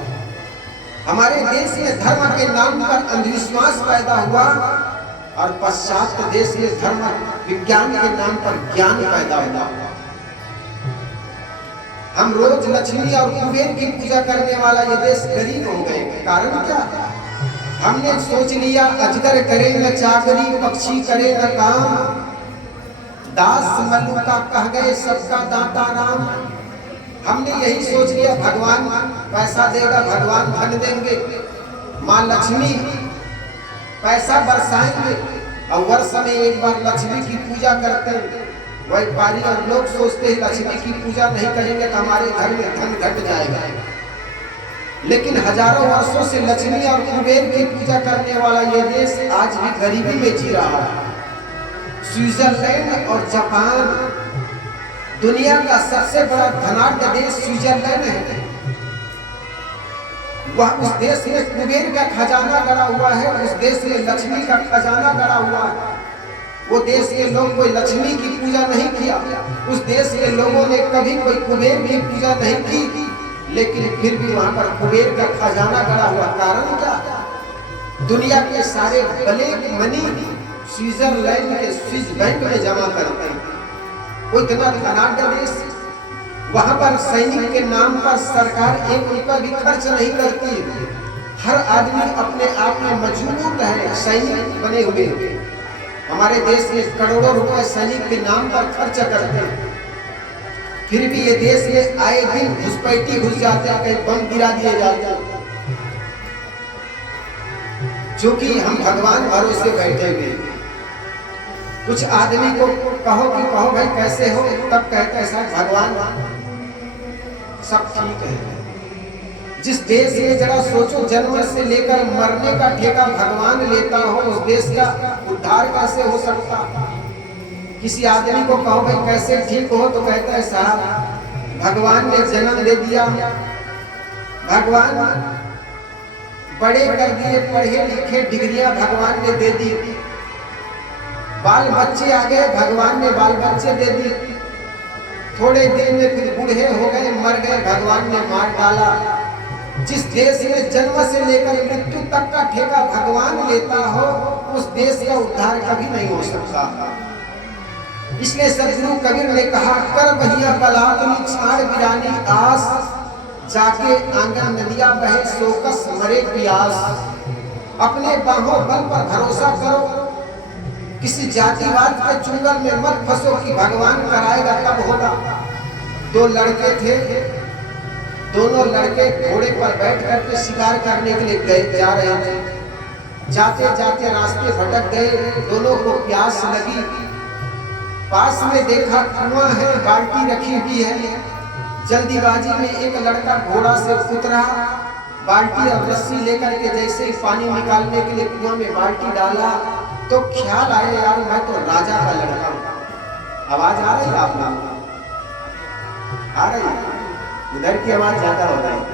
हमारे देश में धर्म के नाम पर अंधविश्वास पैदा हुआ और पश्चात देश में धर्म विज्ञान के नाम पर ज्ञान पैदा हुआ। हम रोज लक्ष्मी और कुबेर की पूजा करने वाला ये देश गरीब हो गए। कारण क्या? हमने सोच लिया अजगर करे न चाकरी, पक्षी करे न काम, दास मल्लुका कह गए सबका दाता राम। हमने यही सोच लिया भगवान पैसा देगा, भगवान धन देंगे, माँ लक्ष्मी पैसा बरसाएंगे, और वर्ष में एक बार लक्ष्मी की पूजा करते हैं। व्यापारी और लोग सोचते हैं लक्ष्मी की पूजा नहीं करेंगे तो हमारे घर में धन घट जाएगा। लेकिन हजारों वर्षों से लक्ष्मी और कुबेर की पूजा करने वाला ये देश आज भी गरीबी में जी रहा है। स्विट्जरलैंड और जापान, दुनिया का सबसे बड़ा धनाढ्य देश स्विट्जरलैंड है। वह उस देश में कुबेर का खजाना गड़ा हुआ है, उस देश में लक्ष्मी का खजाना गड़ा हुआ है। वो देश के लोग कोई लक्ष्मी की पूजा नहीं किया, उस देश के लोगों ने कभी कोई कुबेर की पूजा नहीं की, लेकिन फिर भी वहां पर कुबेर का खजाना गड़ा हुआ। कारण क्या? दुनिया के सारे ब्लैक मनी स्विट्जरलैंड के स्विस बैंक में जमा करते हैं। वो इतना धनाढ्य देश, वहां पर सैनिक के नाम पर सरकार 1 रुपया भी खर्च नहीं करती है। हर आदमी अपने आप में मजबूत है, सैनिक बने हुए। हमारे देश में करोड़ों रुपए सैनिक के नाम पर खर्च करते हैं, फिर भी ये देश में आए दिन घुसपैठी घुस जाते हैं, कहीं बम गिरा दिए जाते हैं। क्योंकि हम भगवान भरोसे बैठे हुए। कुछ आदमी को कहो कि कहो भाई कैसे हो, तब कहते हैं साहब भगवान सब ठीक है। जिस देश में जरा सोचो जन्म से लेकर मरने का ठेका भगवान लेता हो, उस देश का उद्धार कैसे हो सकता? किसी आदमी को कहो भाई कैसे ठीक हो, तो कहता है साहब भगवान ने जन्म दे दिया, भगवान बड़े कर दिए, पढ़े लिखे डिग्रियां भगवान ने दे दी, बाल बच्चे आ गए, भगवान ने बाल बच्चे दे दी, थोड़े दिन में फिर बूढ़े हो गए, मर गए, भगवान ने मार डाला। जिस देश में जन्म से लेकर मृत्यु तक का ठेका भगवान लेता हो, उस देश का उद्धार कभी नहीं हो सकता। इसलिए सदगुरु कबीर ने कहा, कर भैया बलावली छाड़ बिरानी आस, जाके आंगन नदिया बहे सोकस मरे प्यास। अपने बाहों बल पर भरोसा करो, किसी जातिवाद के चुंगल में मत फंसो कि भगवान कराएगा तब होगा। 2 लड़के थे, दोनों लड़के घोड़े पर बैठ करके शिकार करने के लिए जा रहे थे। जाते जाते रास्ते भटक गए, दोनों को प्यास लगी। पास में देखा कुआं है, बाल्टी रखी हुई है। जल्दीबाजी में एक लड़का घोड़ा से उतरा, बाल्टी और रस्सी लेकर के जैसे ही पानी निकालने के लिए कुआं में बाल्टी डाला तो ख्याल आया यार मैं तो राजा का लड़का हूं। आवाज आ रही है आप लोग? आ रही है? उधर की आवाज ज्यादा हो रही है।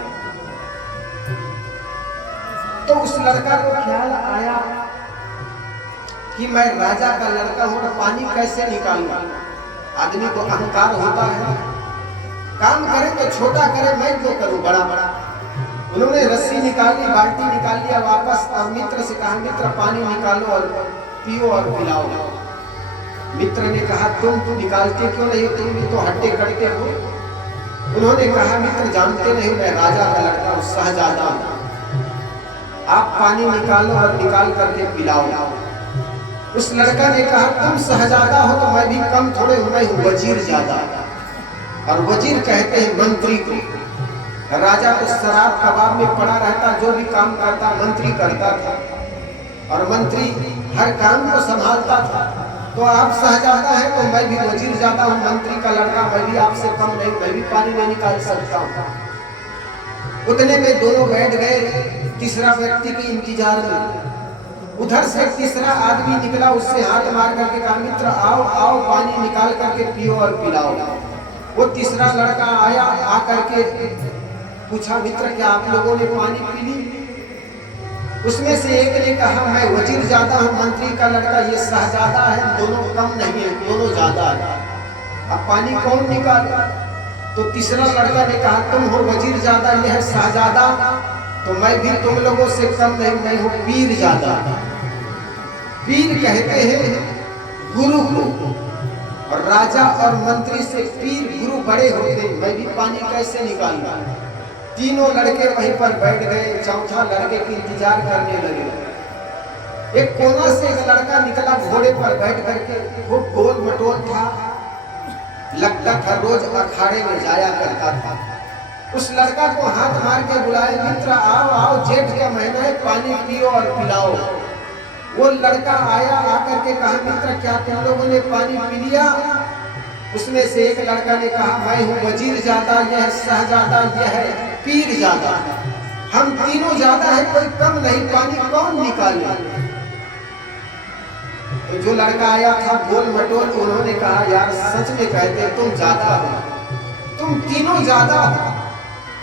तो उस लड़का को ख्याल आया कि मैं राजा का लड़का हूं, तो पानी कैसे निकालूं? आदमी को अहंकार होता है, काम करे तो छोटा करे, मैं क्यों करूं बड़ा बड़ा। उन्होंने रस्सी निकाली, बाल्टी निकाल लिया वापस, और मित्र से कहा मित्र पानी निकालो और पियो और पिलाओ। मित्र ने कहा तुम निकालते क्यों नहीं, तुम भी तो हट्टे कट्टे हो। उन्होंने कहा मित्र जानते नहीं मैं राजा का लड़का हूं, शहजादा हूं, आप पानी निकालो और निकाल करके पिलाओ। उस लड़का ने कहा तुम शहजादा हो तो मैं भी कम थोड़े हूं, मैं हूं वजीर ज्यादा। और वजीर कहते हैं मंत्री को। राजा तो शराब कबाब में पड़ा रहता, जो भी काम करता मंत्री करता था, और मंत्री हर काम को संभालता था। तो आप शहजादा हैं तो मैं भी वजीर ज्यादा हूँ, मंत्री का लड़का, मैं भी आपसे कम नहीं, मैं भी पानी नहीं निकाल सकता हूँ। उतने में दोनों बैठ गए तीसरा व्यक्ति के इंतजार में। उधर से तीसरा आदमी निकला, उससे हाथ मार करके कहा मित्र आओ आओ पानी निकाल करके पियो और पिलाओ। वो तीसरा लड़का आया, आकर के पूछा मित्र क्या आप लोगों ने पानी पी ली? उसमें से एक ने कहा मैं वजीर ज्यादा हूँ, मंत्री का लड़का ये शहजादा है, दोनों कम नहीं है, दोनों ज्यादा है, अब पानी कौन निकाले? तो तीसरा लड़का ने कहा तुम हो वजीर ज्यादा, ये है शहजादा, तो मैं भी तुम लोगों से कम नहीं, मैं हूँ पीर ज्यादा। पीर कहते हैं गुरु को, और राजा और मंत्री से पीर गुरु बड़े होते। मैं भी पानी कैसे निकालूं? तीनों लड़के वहीं पर बैठ गए, चौथा लड़के की इंतजार करने लगे। एक कोना से एक लड़का निकला घोड़े पर बैठ करके, वो गोल मटोल था, लगता था रोज अखाड़े में जाया करता था। उस लड़का को हाथ मार के बुलाया, मित्र आओ आओ, जेठ का महीना है, पानी पियो और पिलाओ। वो लड़का आया, आकर के कहा, मित्र क्या तुम लोगों ने पानी पी लिया? उसमें से एक लड़का ने कहा, मैं हूँ वजीर ज्यादा, यह है शहजादा, यह है पीर ज्यादा, हम तीनों ज्यादा है, कोई कम नहीं, पानी कौन निकाले? तो जो लड़का आया था गोल मटोल, उन्होंने कहा, यार सच में कहते तुम ज्यादा हो, तुम तीनों ज्यादा हो,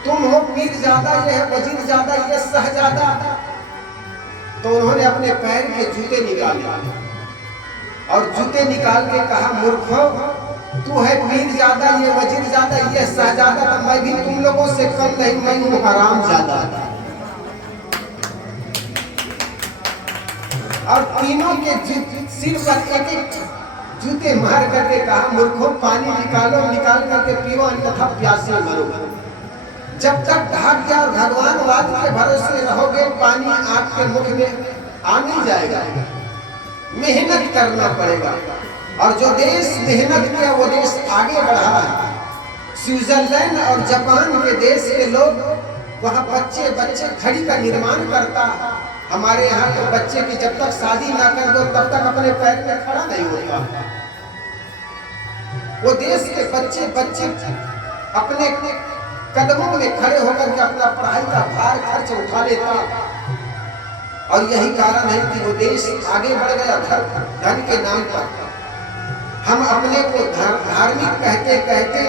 तुम हो पीर ज्यादा, यह है वजीर ज्यादा, यह शहजादा। तो उन्होंने अपने पैर के जूते निकाले और जूते निकाल के कहा, मूर्खो, तू है पीर ज्यादा, ये वजीर ज्यादा, ये शहजादा, तो मैं भी तुम लोगों से कम नहीं, मैं हूँ हराम ज्यादा। और तीनों के सिर पर एक एक जूते मार करके कहा, मूर्खों, पानी निकालो, निकाल करके पियो, अन्यथा प्यासे मरो। जब तक भाग्य और भगवानवाद के भरोसे रहोगे, पानी आपके मुख में आ नहीं जाएगा, मेहनत करना पड़ेगा। और जो देश मेहनत किया वो देश आगे बढ़ा है। स्विट्जरलैंड और जापान के देश के लोग, वहाँ बच्चे बच्चे खड़ी का निर्माण करता। हमारे यहाँ तो बच्चे की जब तक शादी ना कर दो तब तक अपने पैर में खड़ा नहीं होता। वो देश के बच्चे बच्चे अपने कदमों में खड़े होकर के अपना पढ़ाई का भार खर्च उठा लेता। और यही कारण है कि वो देश आगे बढ़ गया धन के नाम पर। हम अपने को धार्मिक कहते कहते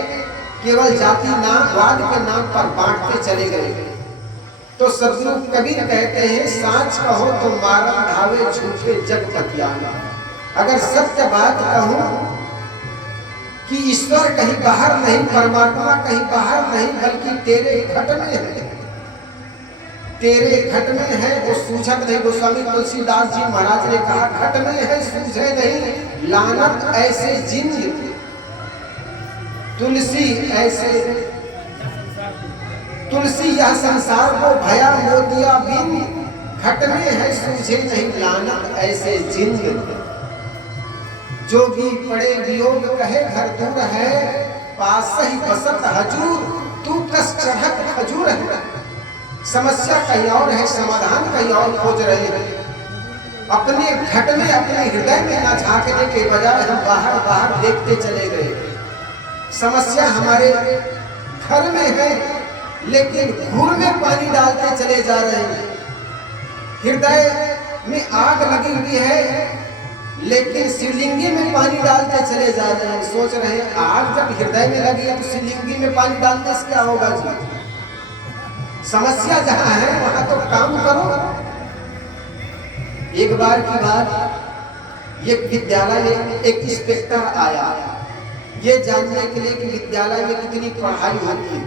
केवल जाति नामवाद के नाम पर बांटते चले गए। तो सदगुरु कबीर कहते हैं, सांच कहो तो मारा ढावे, झूठे जग बतियाना। अगर सत्य बात कहूं कि ईश्वर कहीं बाहर नहीं, परमात्मा कहीं बाहर नहीं, बल्कि तेरे घट में है, तेरे घट में है, वो सूझत नहीं। गोस्वामी तुलसीदास जी महाराज ने कहा, घट में है सूझे नहीं, लानत ऐसे जिंद तुलसी ऐसे, तुलसी यह संसार को भया मोतिया बिन, घट में है सूझे नहीं, लानत ऐसे जिंद। जोगी पड़े वियोग कहे घर दूर है, पास ही बसत हजूर, तू कस चढ़त खजूर है। समस्या कहीं और है, समाधान कहीं और खोज रहे हैं। अपने घट में, अपने हृदय में न झांकने के बजाय हम बाहर बाहर देखते चले गए। समस्या हमारे घर में है, लेकिन घूर में पानी डालते चले जा रहे हैं। हृदय में आग लगी हुई है, लेकिन शिवलिंगी में पानी डालते चले जा रहे हैं। सोच रहे हैं आग जब हृदय में लगी है तो शिवलिंगी में पानी डालने से क्या होगा जी? समस्या जहां है वहां तो काम करो। एक बार की बात, एक विद्यालय में एक इंस्पेक्टर आया, ये जानने के लिए कि विद्यालय में कितनी पढ़ाई होती है।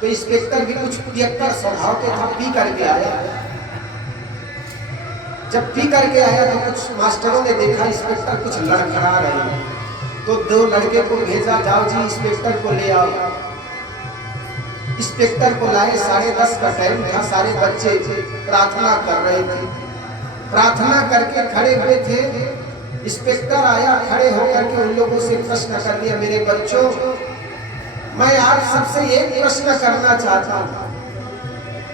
तो इंस्पेक्टर भी कुछ पियक्कर स्वभाव के था, पी करके आया। जब पी करके आया तो कुछ मास्टरों ने देखा इंस्पेक्टर कुछ लड़खड़ा रहे हैं, तो दो लड़के को भेजा, जाओ जी इंस्पेक्टर को ले आओ। इंस्पेक्टर को लाए, 10:30 का टाइम था, सारे बच्चे प्रार्थना कर रहे थे। प्रार्थना करके खड़े हुए थे। इंस्पेक्टर आया, खड़े होकर के उन लोगों से प्रश्न कर दिया, मेरे बच्चों, मैं आप सबसे एक प्रश्न करना चाहता हूँ।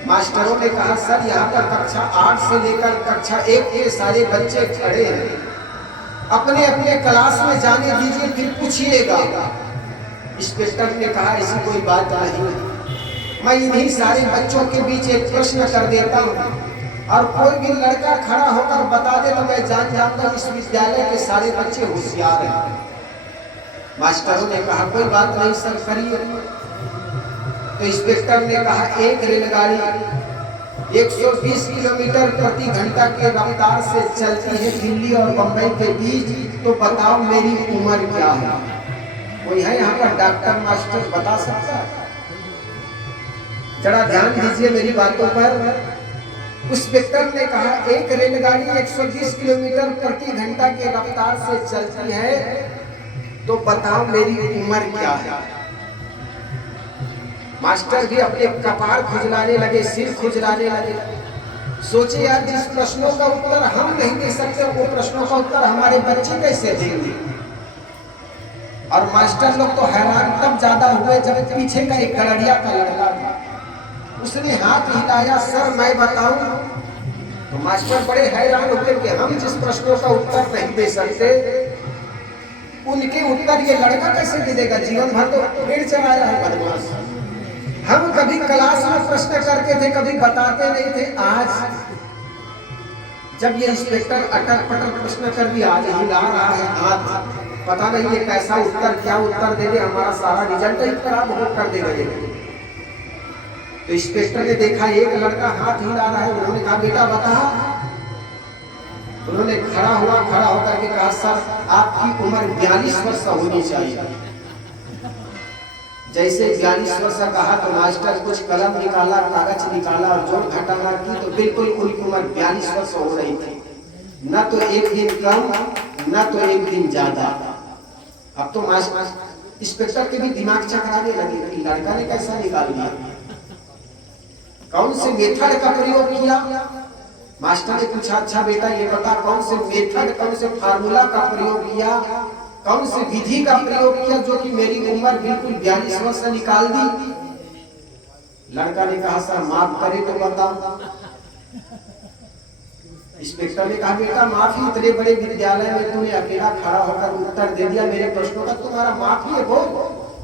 मास्टरों ने कहा, सर यहाँ पर कक्षा 8 से लेकर कक्षा 1 के सारे बच्चे खड़े हैं, अपने अपने क्लास में जाने दीजिए, फिर पूछिएगा। इंस्पेक्टर ने कहा, ऐसी कोई बात नहीं, मैं इन्हीं सारे बच्चों के बीच एक प्रश्न कर देता हूँ, और कोई भी लड़का खड़ा होकर बता दे तो मैं जान जाऊंगा इस विद्यालय के सारे बच्चे होशियार हैं। मास्टरों ने कहा, कोई बात नहीं सर, करिए। तो इंस्पेक्टर ने कहा, एक रेलगाड़ी 120 किलोमीटर प्रति घंटा के रफ्तार से चलती है दिल्ली और बंबई के बीच, तो बताओ मेरी उम्र क्या है? कोई है यहाँ पर डॉक्टर मास्टर बता सकता है? जरा ध्यान दीजिए मेरी बातों पर। उस इंस्पेक्टर ने कहा एक रेलगाड़ी 120 किलोमीटर प्रति घंटा के रफ्तार से चलती है, तो बताओ मेरी उम्र क्या है। मास्टर भी अपने कपार खुजलाने लगे, सिर खुजलाने लगे। सोचे यार, जिस प्रश्नों का उत्तर हम नहीं दे सकते वो प्रश्नों का उत्तर हमारे बच्चे कैसे देंगे। और मास्टर लोग तो हैरान तब ज्यादा हुए जब पीछे का एक गड़रिया का लड़का था, उसने हाथ हिलाया, सर मैं बताऊं। तो मास्टर बड़े हैरान होते कि हम जिस प्रश्नों का उत्तर नहीं दे सकते उनके उत्तर ये लड़का कैसे दे देगा। जीवन भर तो पेड़ चलाया है बदमाश। हम कभी क्लास में प्रश्न करते थे, कभी बताते नहीं थे। आज जब ये इंस्पेक्टर अटक पटक प्रश्न कर दिया, आज हिला रहा है हाथ, पता नहीं ये कैसा उत्तर, क्या उत्तर दे दे, हमारा सारा रिजल्ट ही खराब हो कर देगा। तो इंस्पेक्टर ने देखा एक लड़का हाथ हिला रहा है, उन्होंने कहा बेटा बता। उन्होंने खड़ा होकर के कहा सर आपकी उम्र 42 वर्ष होनी चाहिए। जैसे 42 वर्ष कहा तो मास्टर कुछ कलम निकाला, कागज निकाला और जोड़ घटाना की तो बिल्कुल उनकी उम्र 42 वर्ष हो रही थी। न तो एक दिन कम न तो एक दिन ज्यादा। अब तो मास्टर इंस्पेक्टर के भी दिमाग चकराने लगे कि लड़का ने कैसा निकाल दिया, कौन से मेथड का प्रयोग किया। मास्टर ने पूछा अच्छा बेटा ये बता कौन से मेथड, कौन से फार्मूला का प्रयोग किया, कौन से विधि का प्रयोग किया जो कि मेरी उम्र बिल्कुल 42 वर्ष से निकाल दी। लड़का ने कहा सर माफ करे तो बताओ। इंस्पेक्टर ने कहा बेटा माफी, इतने बड़े विद्यालय में तूने अकेला खड़ा होकर उत्तर दे दिया मेरे प्रश्नों का, तुम्हारा माफी है बोल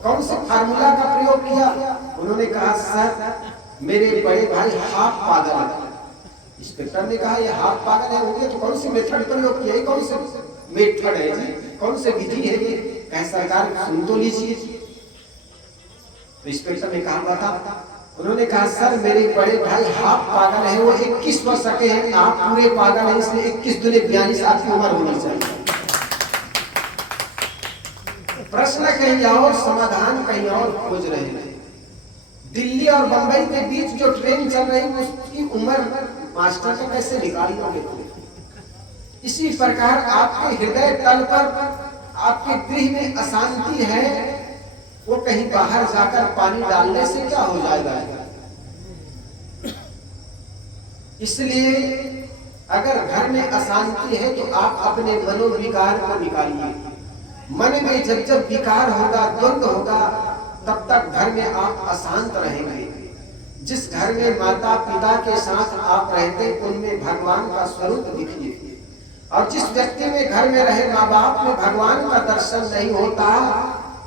कौन से फार्मूला का प्रयोग किया। उन्होंने कहा सर मेरे बड़े भाई हाफ पागल है। इंस्पेक्टर ने कहा ये हाफ पागल है होंगे तो कौन सी मेथड प्रयोग किया, कौन से मेथड है जी, कौन से विधि है ये, कह सरकार सुन तो लीजिए। तो इंस्पेक्टर ने कहा बता। उन्होंने कहा सर मेरे बड़े भाई हाफ पागल है, वो 21 वर्ष के हैं, आप पूरे पागल हैं, इसलिए 21 दूनी 42 आपकी उम्र होनी चाहिए। प्रश्न कहीं और, समाधान कहीं और खोज रहे हैं। दिल्ली और बंबई के बीच जो ट्रेन चल रही है उसकी उम्र मास्टर का कैसे निकालोगे। इसी प्रकार आपके हृदय तल पर, आपके गृह में अशांति है, वो कहीं बाहर जाकर पानी डालने से क्या हो जाएगा। इसलिए अगर घर में अशांति है तो आप अपने मनोविकार को निकालिए। मन में जब जब विकार होगा, द्वंद्व होगा, तब तक घर में आप अशांत रहेंगे। जिस घर में माता पिता के साथ आप रहते उनमें भगवान का स्वरूप दिखिए, और जिस व्यक्ति में घर में रहे माँ बाप में भगवान का दर्शन नहीं होता,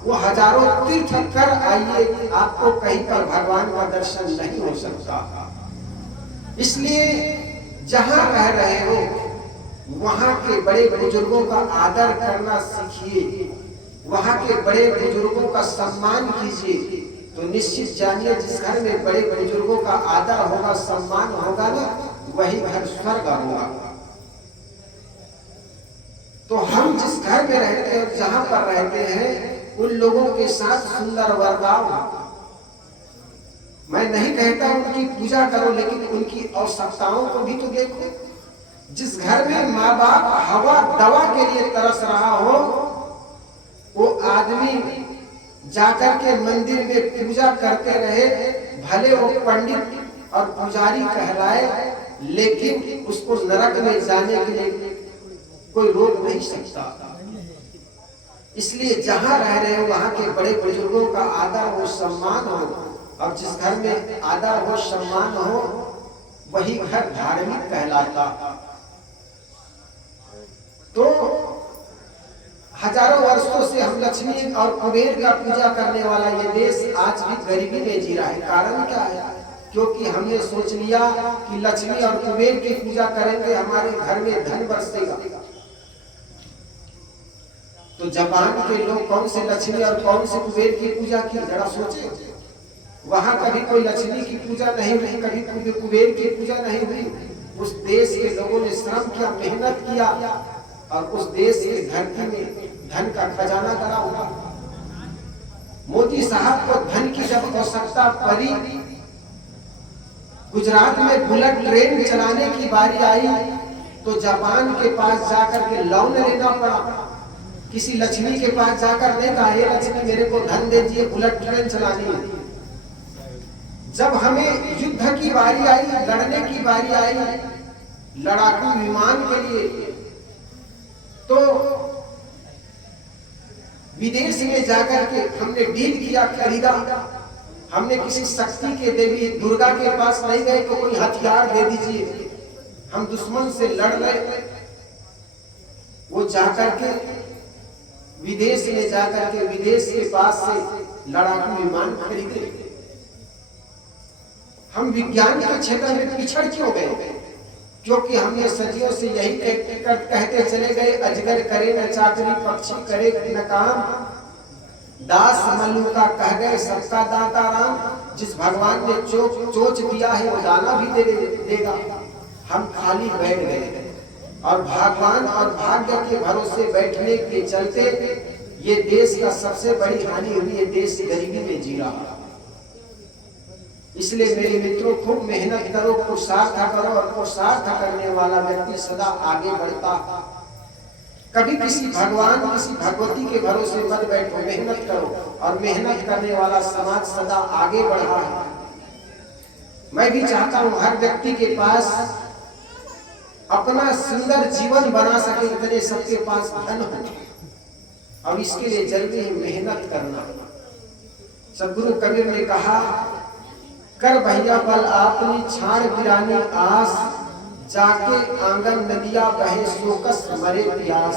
वो हजारों तीर्थ कर आइए, आपको कहीं पर भगवान का दर्शन नहीं हो सकता। इसलिए जहां रह रहे हो वहां के बड़े बुजुर्गों का आदर करना सीखिए, वहां के बड़े बुजुर्गों का सम्मान कीजिए। तो निश्चित जानिए जिस घर में बड़े बुजुर्गों का आदर होगा, सम्मान होगा ना, वही घर स्वर्ग होगा। तो हम जिस घर में रहते हैं और जहां पर रहते हैं उन लोगों के साथ सुंदर बर्ताव। मैं नहीं कहता उनकी पूजा करो, लेकिन उनकी आवश्यकताओं को भी तो देखो। जिस घर में माँ बाप हवा दवा के लिए तरस रहा हो, वो आदमी जाकर के मंदिर में पूजा करते रहे, भले वो पंडित और पुजारी कहलाए, लेकिन उसको नरक में जाने के लिए कोई रोक नहीं सकता। इसलिए जहां रह रहे हो वहां के बड़े बुजुर्गों का आदर हो, सम्मान हो, और जिस घर में आदर हो, सम्मान हो, वही घर धार्मिक कहलाता। तो हजारों वर्षों से हम लक्ष्मी और कुबेर का पूजा करने वाला ये देश आज भी गरीबी में जी रहा है। कारण क्या है? क्योंकि हमने सोच लिया कि लक्ष्मी और कुबेर की पूजा करेंगे हमारे घर में धन बरसेगा। तो जापान के लोग कौन से लक्ष्मी और कौन से कुबेर की पूजा की, जरा सोचे। वहां कभी कोई लक्ष्मी की पूजा नहीं हुई, कभी कुबेर की पूजा नहीं हुई। उस देश के लोगों ने श्रम किया, मेहनत किया, और उस देश की धरती में धन का खजाना गड़ा हुआ। मोदी साहब को धन की जब आवश्यकता पड़ी गुजरात में बुलेट ट्रेन चलाने की बारी आई तो जापान के पास जाकर के लोन लेना पड़ा। किसी लक्ष्मी के पास जाकर नहीं कहा, हे लक्ष्मी मेरे को धन दे दिए, बुलेट ट्रेन चलानी है। जब हमें युद्ध की बारी आई, लड़ने की बारी आई लड़ाकू विमान के लिए, तो विदेश में जाकर के हमने डील किया, खरीदा। हमने किसी शक्ति के देवी दुर्गा के पास नहीं गए कि कोई हथियार दे दीजिए, हम दुश्मन से लड़ रहे। वो जाकर के विदेश में जाकर के विदेश के पास से लड़ाकू विमान खरीदे। हम विज्ञान के क्षेत्र में पिछड़ क्यों गए? क्योंकि हमने सदियों से यही कहते चले गए, अजगर करे न चाकरी, पक्षी करे न काम, दास मल्लू का कह गए सबका दाता राम। जिस भगवान ने चोच दिया है वो दाना भी देगा। हम खाली बैठ गए और भगवान और भाग्य के भरोसे बैठने के चलते ये देश का सबसे बड़ी हानि हुई। ये देश गरीबी में जी रहा। इसलिए मेरे मित्रों, खूब मेहनत करो, पुरुषार्थ करो, और पुरुषार्थ करने वाला व्यक्ति सदा आगे बढ़ता। कभी किसी भगवान किसी भगवती के भरोसे मत बैठो, मेहनत करो, और मेहनत करने वाला समाज सदा आगे बढ़ा है। मैं भी चाहता हूं हर व्यक्ति के पास अपना सुंदर जीवन बना सके, इतने सबके पास धन हो, और इसके लिए जल्दी ही मेहनत करना। सदगुरु कबीर ने कहा, कर भैया बल आपनी छाड़ गिरानी आस, जाके आंगन नदिया बहे सोकस मरे प्यास।